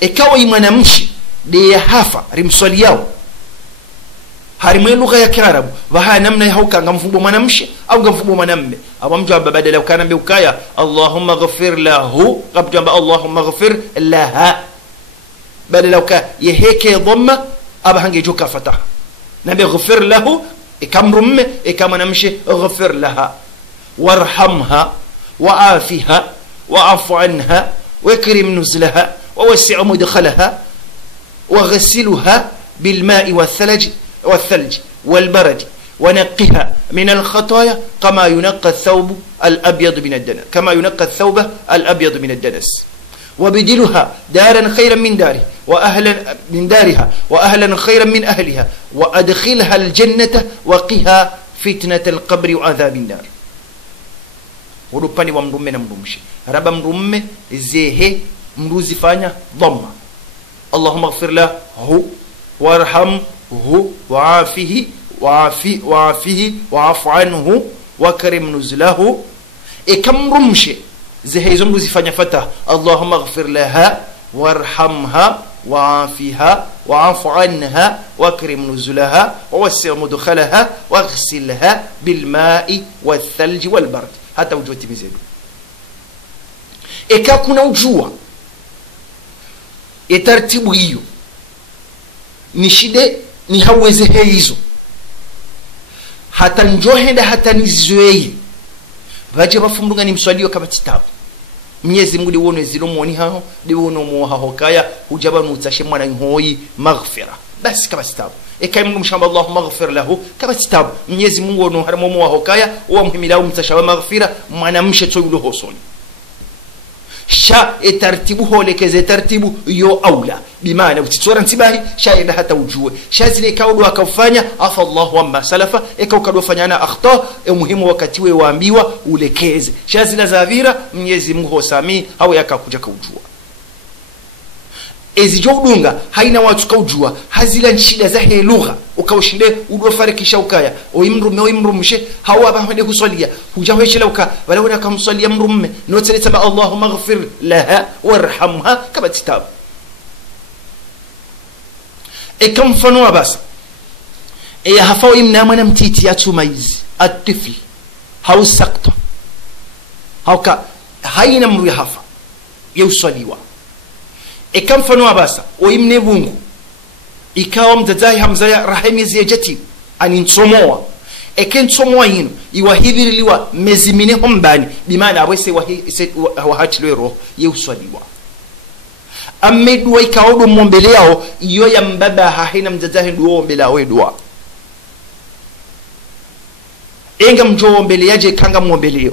ikawa mwanamshi de hafa rimswali yao harimwe lugha ya Kiarabu waha namna ya hauka ngamfubo mwanamshi au ngamfubo mwanamme abamjwa badala ukana mbe ukaya Allahumma ghfir lahu qabjamba Allahumma ghfir laha badala uka yeheke dhamma abahange joka fataha nabe ghfir lahu ikamrumme ikamwanamshi ghfir laha warhamha wa'afiha wa'fu anha wakrim nuzlaha ووسع مدخلها وغسلها بالماء والثلج والبرد ونقها من الخطايا كما ينقى الثوب الأبيض من الدنس وبدلها دارا خيرا من داره وأهلا من دارها وأهلا خيرا من أهلها وأدخلها الجنة وقها فتنة القبر وعذاب النار ورباني ومرمي نمرمشي ربا مرمي زيهي mruzi fanya dhamma Allahumma ighfir lahu warhamhu wa'afihi wa'fu anhu wakrim nuzlahu ikamrumshi zihizo mruzi fanya fatah Allahumma ighfir laha warhamha wa'afiha wa'fu anha wakrim nuzlaha wawsi' mudkhalaha waghsilha bilma'i wathalj walbard hata ujoti mizedu kuna ujua taratibu hiyo ni shide ni haweze hizo hata njohenda hata nizoeye baje bafumbuga ni mswalio kama kitabu Mwenyezi Mungu diwone zilomoni hao diwono moha hokaya hujaba nutashe mwana nhoi maghfira basi kama kitabu Mungu mshamba Allahumma ighfir lahu kama kitabu Mwenyezi Mungu ono haramo moha hokaya wa muhimila mtashawa maghfira mwanamshe toyulo hosoni sha taratibu holekeze taratibu yo aula bimaana utitsora ntibahi sha enda hata ujue sha zile kaudu akafanya afa Allahu amma salafa ukadwa fanyana akhta muhimu wakati we waambiwa ulekeze sha zile zavira Mwenyezi Mungu hosami au yakakuja kaujua ezijodunga haina watu kaujua hazila shida za he lugha ukaushinde udofarekisha ukaya oimrumshe hawa bahende kuswalia hujaweshela uka wala una kamswalia mrumme noteleta ba Allahumma ighfir laha warhamha kama kitabu ikamfano abasa hafao imna mwana mtiti ya tumaizi atifli hausakta hauka haina mru hafa yuswaliwa ikamfano abasa oimne bungu ikawa mtazai hamza ya rahimizi ya jati aninsomoa nsomoa yinu iwahidhiriliwa mezimine hombani bimana awese wahatilwe roho yeuswaliwa amedua ikaodo mwombele yao iyo ya mbaba hahina mzazahi duo mbele yawe dua enga mjoo mbele yaje kanga mwombele yo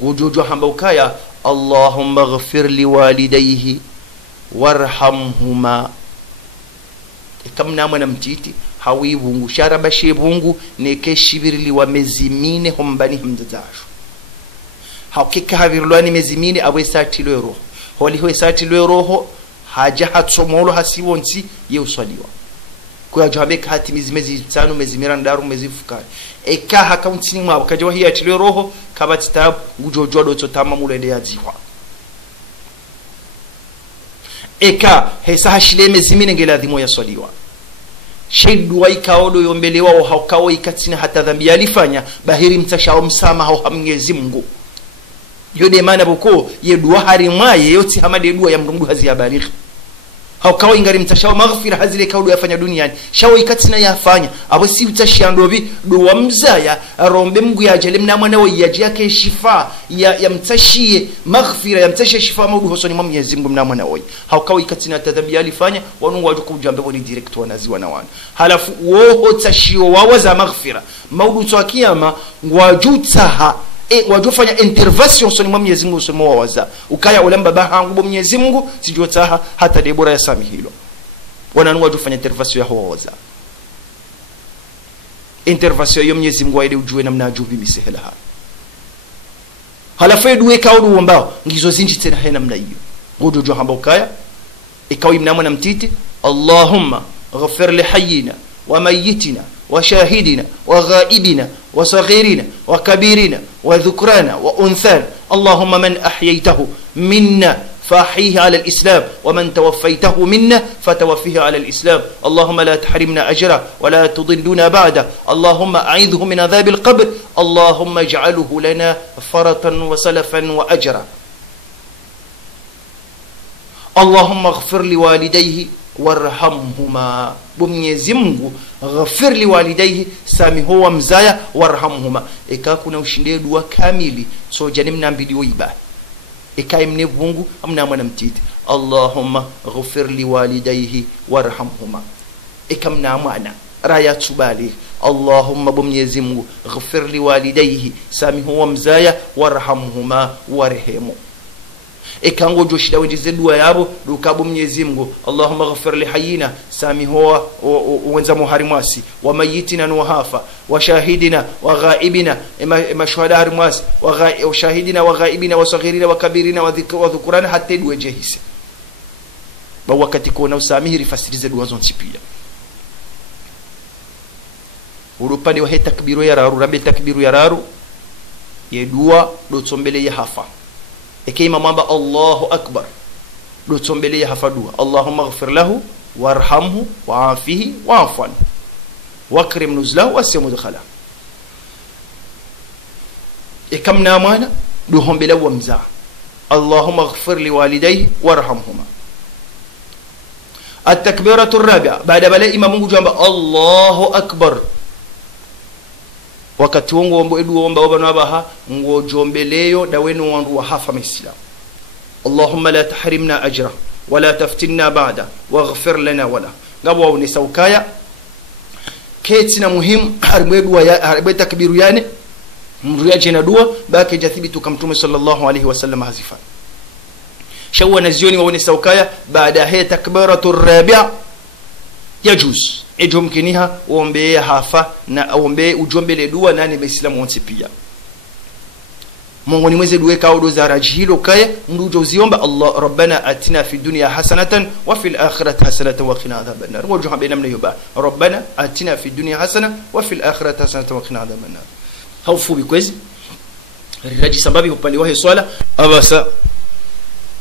gujojo hamba ukaya Allahumma ighfir liwalidayhi warhamhuma kamna mwana mtiti hawibungu sharaba shebungu nekeshibirili wa mezimine hombani hamdazashu hakika havirulwani mezimine abwesatilo roho holi hwesatilo roho haja hatsomolo hasibonsi yeuswaliwa kwa jabe hati mezi tano mezi mirandaru mezi fukari hakauntini mwa bakaje hiya atilo roho kabatitabu gujojo do totama mulende yaziwa hesa hashile mezi mine ngeladhimo yaswaliwa shedu waikaodo yombelewa au haukawa ikatina hata dhambi alifanya bahiri mtashao msama au Mwenyezi Mungu yode maana boko yedua harimaye yote hamade dua ya mrungu hazi ya baligh haukawa ingari mtashao maghfira hazile kaudo yafanya duniani shao ikatina yafanya abo si utashiandobi dua mzaya rombe Mungu yajele mna mwana wa yaji yake shifa ya mtashie maghfira ya mtashie shifa maudu hosoni mwa Mwenyezi Mungu mna mwana wa haukawa ikatina tadhambi alifanya wanungu wajuko ujambe woni direct wanaziwa na wana halafu woho tashio wawaza maghfira maudu twakiyama ngwajutaha wajofanya intervention soni mwa Mwenyezi Mungu soni mwa waza ukaya ulamba bahangu bo Mwenyezi Mungu sijotaha hata Debora ya sami hilo wananu wajofanya intervention ya hawa waza intervention ya Mwenyezi Mungu aide ujue namna ajubi misehela halafu eduwe kaudu ambao ngizo zinji tena hena namna hiyo ngojo hamba ukaya ikawa imnamo na mtiti Allahumma ghafir li hayyina wa mayyitina وشاهدنا وغائبنا وصغيرنا وكبيرنا وذكرانا وأنثانا اللهم من أحييته منا فأحيه على الإسلام ومن توفيته منا فتوفيه على الإسلام اللهم لا تحرمنا أجره ولا تضلنا بعده اللهم أعيذه من عذاب القبر اللهم اجعله لنا فرطا وسلفا وأجرا اللهم اغفر لوالديه warhamhuma Mwenyezi Mungu ghafir liwalidayhi samihu wa mzaya warhamhuma eka kuna ushinde dua kamili so jani mnambidi oiba eka imne Mungu amna mwana mtiti Allahumma ghafir liwalidayhi warhamhuma eka mna mwana raya tubali Allahumma Mwenyezi Mungu ghafir liwalidayhi samihu wa mzaya warhamhuma warhemu ekango joshida wenjize dua yabo dukabo Mwenyezi Mungu Allahumma ghafir li hayyina samihoa wenza muharimwasi wa mayitina wa hafa wa shahidina wa ghaibina mashhada harimwasi wa shahidina wa ghaibina wa saghirina wa kabirina wa dhukurana hatta dua jehise ba wakati kona usamihiri fasirize dua zonsi pia urupande wa takbiru ya raru rabe takbiru ya raru ye dua do tsombele ya hafa ekima mwamba Allahu akbar do tsombele hafa dua Allahumma ighfir lahu warhamhu wa'afihi wa'fu anhu wakrim nuzlahu wasi'hu mudkhala ekamna mwana do hombela wa mza Allahumma ighfir liwalidayhi warhamhuma at-takbiratu ar-rabi'a baada bala imam Mungu jamba Allahu akbar wakati wongo wombo edu womba obano abaha ngo jombeleyo dawenu wandu wa hafa misla Allahumma la tahrimna ajra wala taftinna ba'da waghfir lana wala ngabo woni saukaya keti na muhimu harbedu ya harbe takbiru yani mriaje na dua baki jathibitu kamtume sallallahu alayhi wasallam hazifa shawa nazioni woni saukaya baada ya takbiratu rabi'a yajuz ejumkiniha uombe hafa na uombe ujombele dua nani Waislamu wote pia Mungu ni mweze duwe kaudo za rajihilo kaya ndujo ziomba Allah rabbana atina fi dunya hasanatan wa fil akhirati hasanatan wa qina adhaban nar wajhu baina mna yoba rabbana atina fi dunya hasana wa fil akhirati hasanatan wa qina adhaban nar haufu bikwezi raji sababu upande wa swala abasa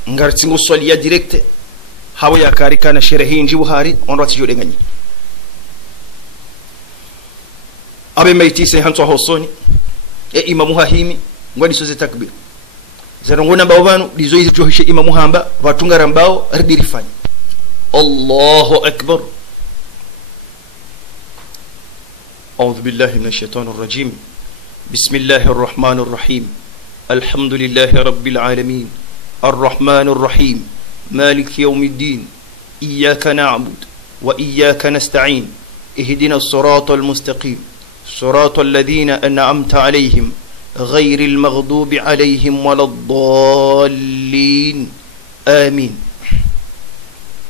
ngartingo swali ya direct hawa ya karika na sherehe nji Buhari onrati jodenganyi abe maitise hanto hosoni imamu hahimi ngwadi soze takbir zarongona bawanu dizoizi johishe imamu hamba watungara mbao ardirifani Allahu akbar a'udhu billahi minash shaitanir rajim bismillahir rahmanir rahim alhamdulillahi rabbil alamin arrahmanir rahim maliki yawmiddin iyyaka na'budu wa iyyaka nasta'in ihdinas siratal mustaqim صراط الذين أنعمت عليهم غير المغضوب عليهم ولا الضالين آمين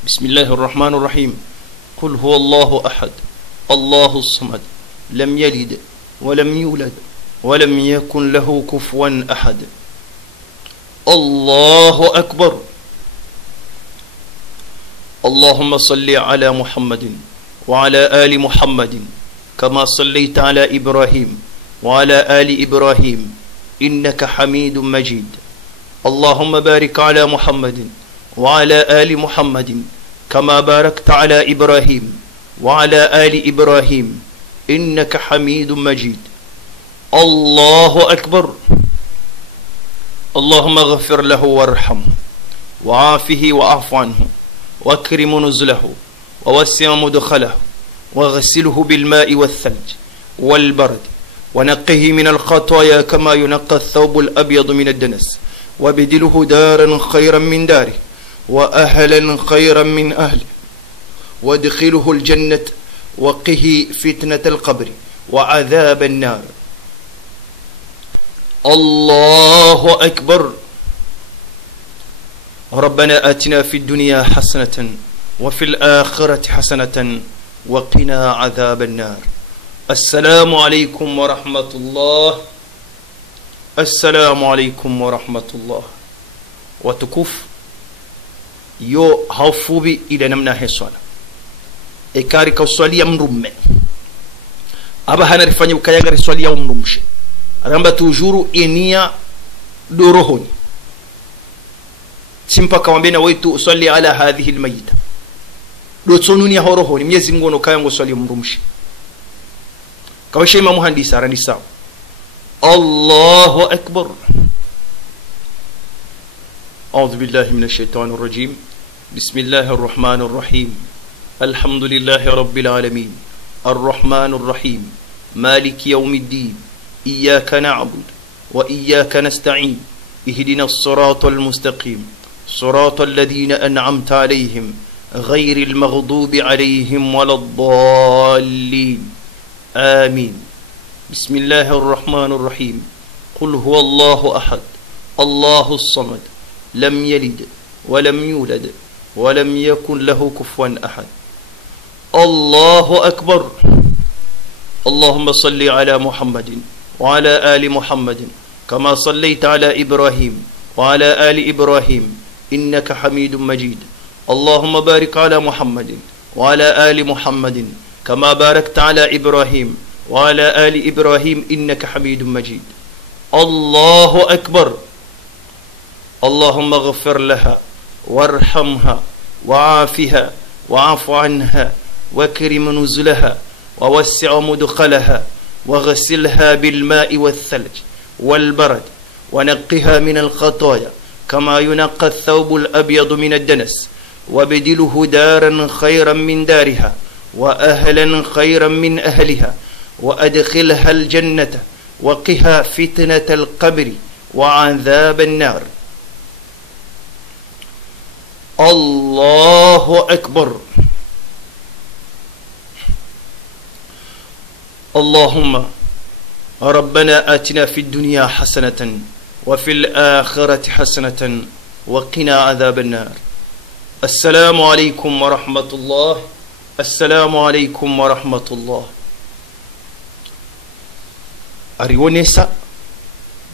بسم الله الرحمن الرحيم قل هو الله أحد الله الصمد لم يلد ولم يولد ولم يكن له كفوا أحد الله أكبر اللهم صل على محمد وعلى آل محمد كما صليت على إبراهيم وعلى آل إبراهيم إنك حميد مجيد اللهم بارك على محمد وعلى آل محمد كما باركت على إبراهيم وعلى آل إبراهيم إنك حميد مجيد الله أكبر اللهم اغفر له وارحمه وعافه وعف عنه واكرم نزله ووسع مدخله وغسله بالماء والثلج والبرد ونقه من الخطايا كما ينقى الثوب الأبيض من الدنس وبدله دارا خيرا من داره وأهلا خيرا من أهله وادخله الجنة وقه فتنة القبر وعذاب النار الله أكبر ربنا آتنا في الدنيا حسنة وفي الآخرة حسنة وقنا عذاب النار السلام عليكم ورحمة الله السلام عليكم ورحمة الله وتكف yo haufubi ile namna he swala ekari ka swali ya mrumme aba hana rifanya ukayanga swali ya mrumshe aramba tujuru enia dorohoni simpaka wambena wetu usalli ala hadhihi almayita do tsonuni ya horoho ni Mwenyezi Mungu nokayango swali mrumshi kawasha Imam Handisa arandisa Allahu akbar. أعوذ بالله من الشيطان الرجيم بسم الله الرحمن الرحيم الحمد لله رب العالمين الرحمن الرحيم مالك يوم الدين إياك نعبد وإياك نستعين اهدنا الصراط المستقيم صراط الذين أنعمت عليهم غير المغضوب عليهم ولا الضالين آمين. بسم الله الرحمن الرحيم قل هو الله أحد الله الصمد لم يلد ولم يولد ولم يكن له كفوا أحد. الله أكبر. اللهم صل على محمد وعلى آل محمد كما صليت على إبراهيم وعلى آل إبراهيم إنك حميد مجيد. اللهم بارك على محمد وعلى آل محمد كما باركت على إبراهيم وعلى آل إبراهيم إنك حميد مجيد. الله أكبر. اللهم اغفر لها وارحمها وعافها وعف عنها وكرم نزلها ووسع مدخلها وغسلها بالماء والثلج والبرد ونقها من الخطايا كما ينقى الثوب الأبيض من الدنس وبدله دارا خيرا من دارها وأهلا خيرا من أهلها وأدخلها الجنة وقها فتنة القبر وعذاب النار. الله أكبر. اللهم ربنا آتنا في الدنيا حسنة وفي الآخرة حسنة وقنا عذاب النار. السلام عليكم ورحمة الله. السلام عليكم ورحمة الله. arionesa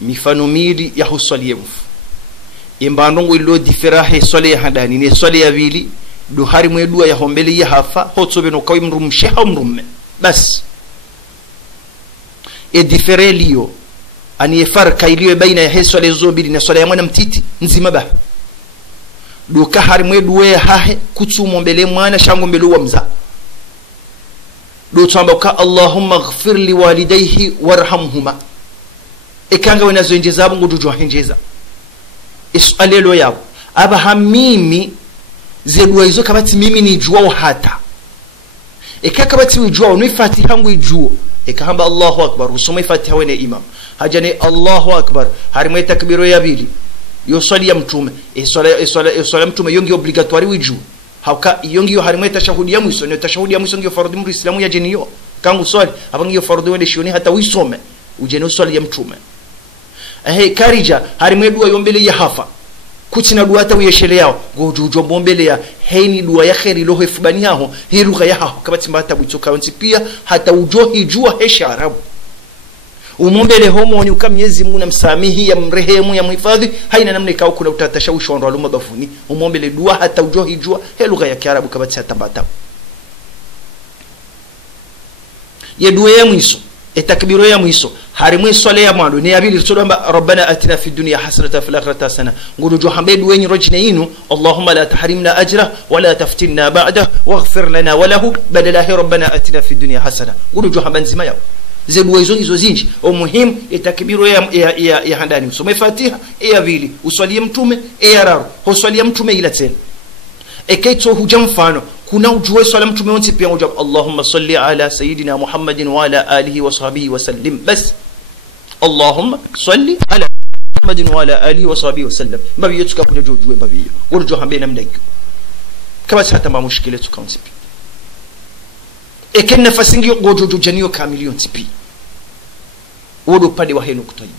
mifano mili ya huswali mfu imbandongo ilo diferahe swali ya handani ne swali ya vili do hari mwedua ya hombeli ya hafa hotsobe no kawi mrumshe ha mrumme bas e diferelio ani farka iliyo baina ya swali zo mbili na swali ya mwana mtiti nzima ba do ka hari mwedua ya hahe kutsumo mbele mwana shango mbele wa mza do tsamba ka Allahumma ighfir li walidayhi warhamhuma ikanga wenazo njeza bungu dujo henjeza isalelo yabo aba hamimi zedwa hizo kabati mimi ni juo hata ikakabati ujuo ni fatiha ngu ijuo ikahamba Allahu akbar usome fatiha wene imam hajani Allahu akbar harimwe takbiro ya bili yo swali ya mtume swala mtume yongi obligatoire wiju hauka yongi yo harimwe tashahudi ya mwiso ni tashahudi ya mwiso ngiyo fardhu mu islamu ya jeniyo kangu swali abangiyo fardhu wende shioni hata wisome ujeni swali ya mtume karija harimwe dua yombele ya hafa kutina dua hata uyeshele yao gojujo bombele ya heini dua ya khairi loho ifubani yao hii lugha ya haho kabati mbata butoka onti pia hata ujohi jua hesha arabu umombele homo ni ukamyezi Mungu na msamihi ya mrehemu ya mhifadhi haina namna ikao kuna utatashawishi wa ndaluma bafuni umombele dua hata ujohi jua hii lugha ya kiarabu kabati hata mbata ye dua ya mwiso etakbiro ya mwiso harimwe swala ya mwando ni abili tulamba rabbana atina fid dunya hasanatan fil akhirati hasanatan ngudu jo hambe duwenyi rojine inu allahumma la tahrimna ajra wala taftinna ba'da waghfir lana wa lahu badalahi rabbana atina fid dunya hasana ngudu jo hamba nzima yao zeduwe hizo zinji o muhimu etakbiro ya handani usome fatiha ya vili uswalie mtume ya raru uswalie mtume ila tena eketo hujamfano kuna ujue swala mtume wonti pia ujab Allahumma salli ala sayidina Muhammadin wa ala alihi wa sahbihi wa sallim bas Allahumma salli ala Muhammadin wa ala alihi wa sahbihi wa sallam mbabi yetuka kuna ujue mbabi hiyo urjo hambe namna hiyo kama hata ma mushkila tukaunti pia ekenna fasingi gojojo janiyo kamilion tipi wodo pade wa henu kutoyi